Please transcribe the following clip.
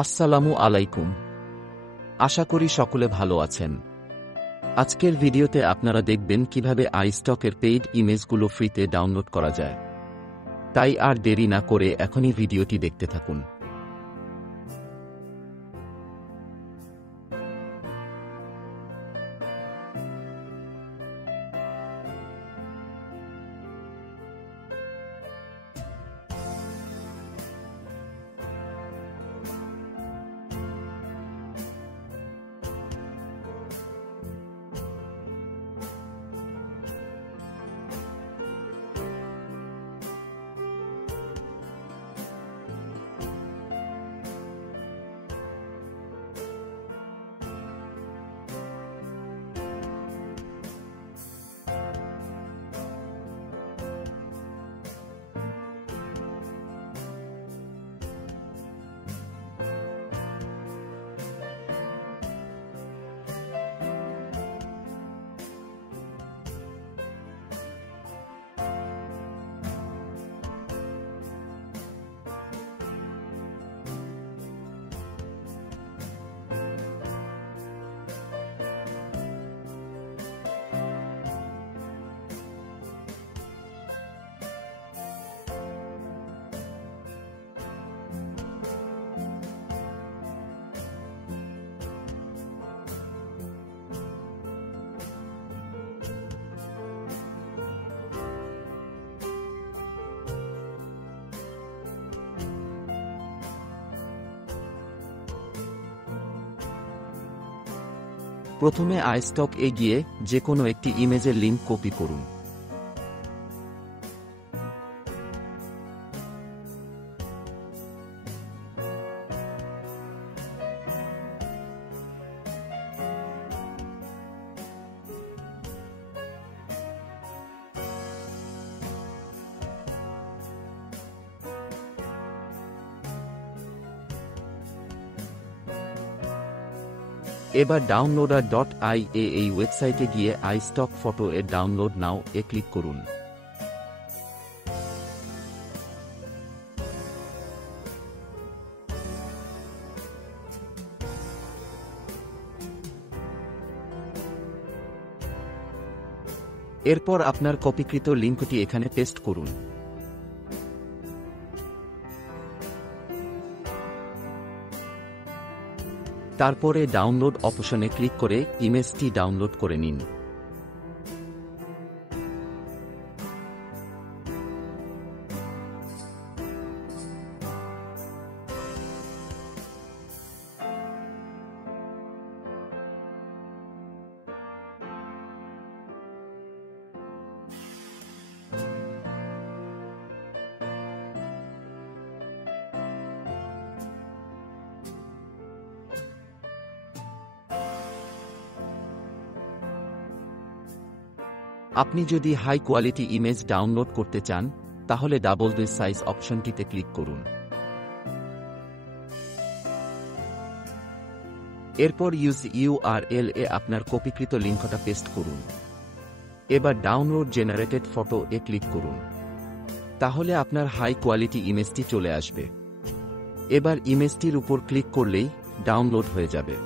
আসসালামু আলাইকুম। আশা করি সকলে ভালো আছেন। আজকের ভিডিওতে আপনারা দেখবেন কিভাবে আইস্টকের পেইড ইমেজগুলো ফ্রিতে ডাউনলোড করা যায়। তাই আর দেরি না করে এখনই ভিডিওটি দেখতে থাকুন। প্রথমে আইস্টক এ গিয়ে যে কোনো একটি ইমেজের লিঙ্ক কপি করুন। এবার ডাউনলোডার.ia এই ওয়েবসাইটে গিয়ে আইস্টক ফটো এর ডাউনলোড নাও এ ক্লিক করুন। এরপর আপনার কপিকৃত লিঙ্কটি এখানে পেস্ট করুন। তারপরে ডাউনলোড অপশনে ক্লিক করে ইমেজটি ডাউনলোড করে নিন। আপনি যদি হাই কোয়ালিটি ইমেজ ডাউনলোড করতে চান তাহলে ডাবল দ্য সাইজ অপশনটিতে ক্লিক করুন। এরপর ইউজ ইউআরএল এ আপনার কপিকৃত লিঙ্কটা পেস্ট করুন। এবার ডাউনলোড জেনারেটেড ফটো এ ক্লিক করুন। তাহলে আপনার হাই কোয়ালিটি ইমেজটি চলে আসবে। এবার ইমেজটির উপর ক্লিক করলেই ডাউনলোড হয়ে যাবে।